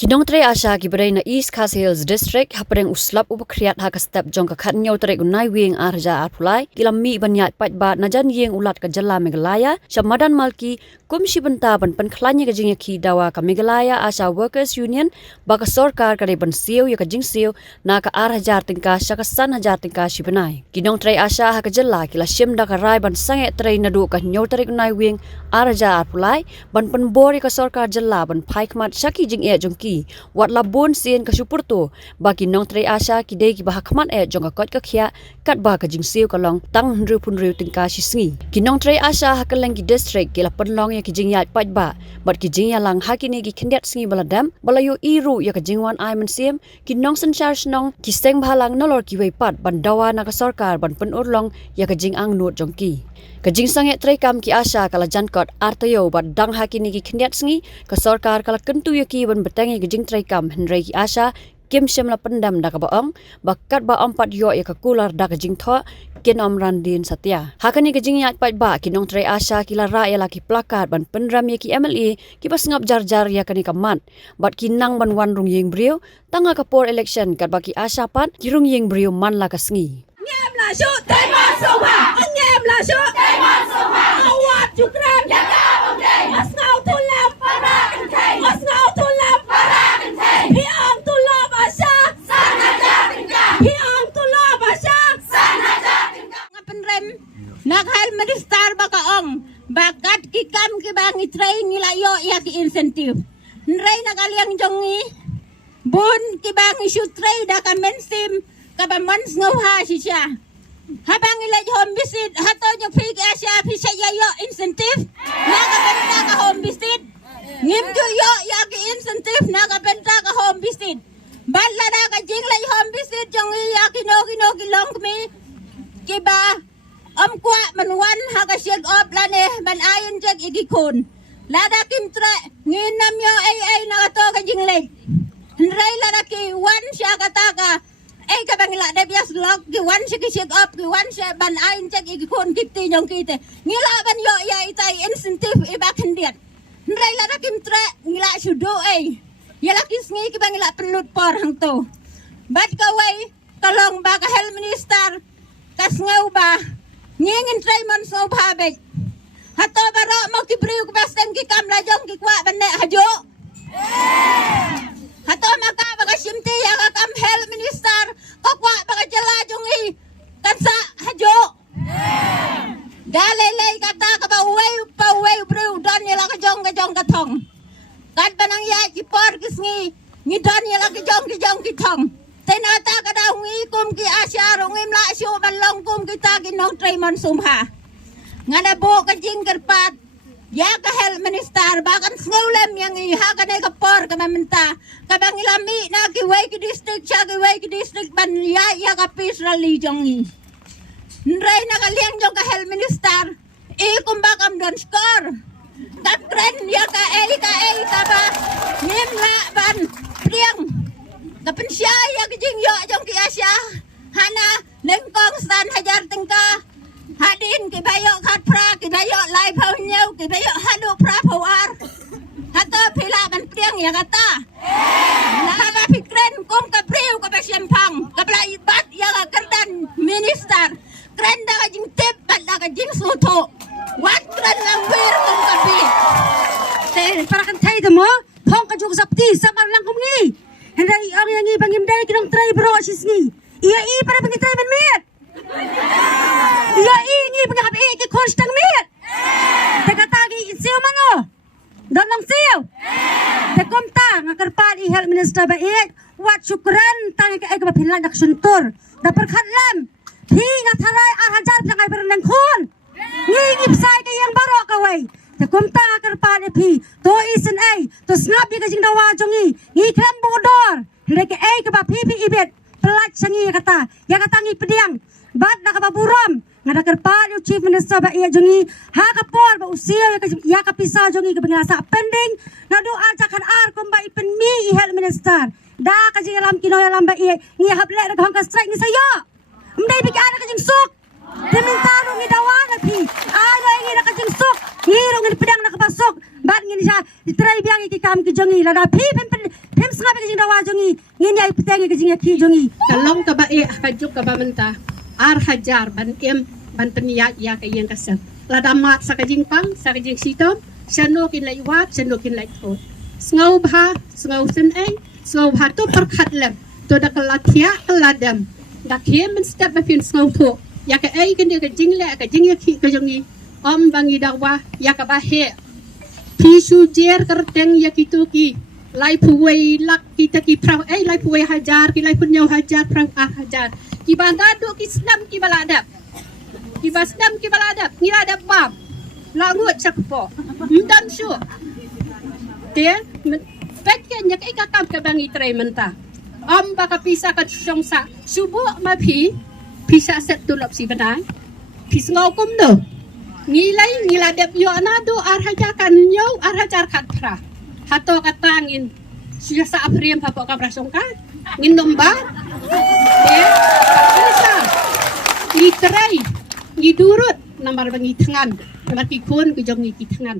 Kinong tre asya kiberay na East Khas Hills District hapareng uslap upakriat haka step jong kakat nyaw tre unay wing arja arpulay kilami banyat patba najan yeng ulat ka jala Meghalaya Shamadan Malki kumshi banta ban panklanya ka jing ki dawa ka Meghalaya Asha Workers Union baka sorkar ka ban siyo ya ka jing siyo na ka arhajar tingka syaka san hajar tingka shibanay. Kinong tre asya haka jala kila shimda ka rai ban sange tre nadu ka nyaw tre unay wing arja arpulay ban panbori ka sorkar jala ban paikmat syaki jing jong ki wat labun sien ka supurto baki nong tre asya ki de ki bahakman jong ka kot ka khia kat ba ka jing siu ka long tang hnru pun riu tingka shisngi kinong tre asya hakalang ki district ki la panlong ya ki jing ya pat ba bat ki jing ya lang hakini ki khendet sngi baladam balayo iru ya ka jingwan ai man siem kinong sanchar snong ki seng bhalang nolor ki wei pat ban dawa na ka sarkar ban pen urlong ya ka jing ang nut jong ki kajing sange trekam ki asya kala jankot artayo bat dang hakini ki khendet sngi ka sarkar kala kentu ya ki ban betangi kajing trekam henrei ki asya kim shemla pendam da ka baong bakat ba ampat yo ya ka kular da kajing tho ken omrandin satya hakani kajing yat pat ba kinong tre asya kila ra ya laki plakat ban penram ya ki MLA ki pas ngap jar ya kani kamat bat kinang ban wan rung yeng brio tanga ka por election kat ba ki asya pat kirung yeng brio man la ka sngi Ngem la shu tay ma so ha ngem la shu tay ma so ha awat jukram ya ka bong day mas ngau tu lap para kan thai mas ngau tu lap para kan thai hi ang tu lap asya sana ja tingka hi ang tu lap asya sana ja tingka ngapen rem nak hal minister baka ong bakat ki kam ki bangi trai ngilayo ya ki insentif nrei nakaliang jongi bun ki bangi shu trai da ka mensim kabaman ngau ha shisha habang ilaj home visit hato nyo pig asya pisya yo incentive nakabenta ka home visit ngim jo yo ya ki incentive nakabenta ka home visit balla da ka jinglaj home visit jong ya kino kilong mi kiba kwa manwan ha ka shake up lane ban ayon jeg igikon lada kimtre nginam yo ay na to ka jinglaj nrai lada ki wan sya kataka ay kabangila de bias log ki wan shake up ki wan sha ban ain check ki kon kitti jong kite ngila ban yo ya itai incentive iba kendiat nrai la kim tre ngila sudo ay yala kisngi ki bangila penut por hang to bat ka wai kalong ba ka health minister kas ngau ba ngingin trai mon so ba be hato baro mo ki priu ka basten ki kam la jong ki kwa ban ne hajo hato maka baga simti ya ka kam health minister kokwa baga jala jungi kansa hajo dalelei kata ka ba wei bru don ya la ka jong ka thong kan banang ya ki por kisngi ni don ya la ka jong ki thong tenata ka da ngi kum ki asya rongim la syu ban long kum kita ki nong trai mon sum ha ngana bo ka jing kerpat ya ka health minister bakan ngulem yang iha ka ne ka por ka mamenta ka bang ilami na ki wei ki district cha ki wei ki district ban ya ka pisrali jongi nrai na ka liang jong ka health minister kumbakam don skor ka kren ya ka ba ngim la ban priang ka pensya ya ki jing yo jong ki asya hana lengkong san hajar tingka hadin ki bayo khat pra ki bayo lai phau nyeu ki bayo hadu pra phau ar hato phila ban priang ya kata la ba fikren kum ka priu ka ba siampang ka bla ibat ya ka kerdan minister kren da ka jing tip bat da ka jing suto wat kren lang wir kum ka bi te para kan thai de mo phong ka juk sapti samar lang kum ngi hendai ang yang ngi bangim dai kinong trai bro sisngi iya para bangitay ben met iya ingi pagkakap ki konstang mit tagatagi insiw mano donong siw takomta nga karpan i health minister ba wat syukran tangi ka ka pinlan dak suntur da perkhatlam hi nga tharai hajar plangay bernang khon ngi psai ka yang baro ka wai takomta nga karpan phi to isen ai to snabi ka jing dawa jongi ngi kram bodor leke ka ba phi ibet pelat sangi kata ya kata ngi pediang bat na kababuram nga nakarpan yung chief minister ba iya jongi ha kapor ba usiya ya kapisa jongi kabangasa pending na do aja kan ar kumba ipen mi i health minister da ka jing alam kinoy alam ba iya ngi hable na hang ka strike ni sayo mday bigyan ka jing sok demintaro ngi dawana pi ano ngi na ka jing sok ngi ro ngi pedang na kapasok bat ngi siya itray biyang ikikam ki jongi la da pi pem Kim sengaja kejing dawa jongi. Ngini ai petengi kejing ki jongi. Kalong ka ba kajuk ka ba menta ar hajar ban peniat ya ka yang kasar ladamat sa kajing pang sa kajing sitom sanokin lai wat sanokin lai thot ngau bha ngau sen ai ngau bha tu perkhat lem tu da kalatia kaladam da kiem men step ba fin ngau tho ya ka ai kan dia kajing le kajing ya ki kajongi om bangi dawa ya ka ba he pisu jer kerteng ya kitu ki lai puwei lak kita ki prau lai puwei hajar ki lai punyau hajar prau hajar ki bandado ki snam ki baladap ki basdam ki baladap ni ada bab langut sakpo mdam syu te peknya nya kai kakam ka bangi trai menta om baka pisa ka songsa subu ma pisa set tulap si benai pis ngau kum do ngilai dep yo anado ar hajakan yo ar hajar kat pra hato katangin sudah sa apriem hapo ka prasongkat ngin nomba te pisa ni trai ngidurut namar bangi tangan namar kikun kujong ngi tangan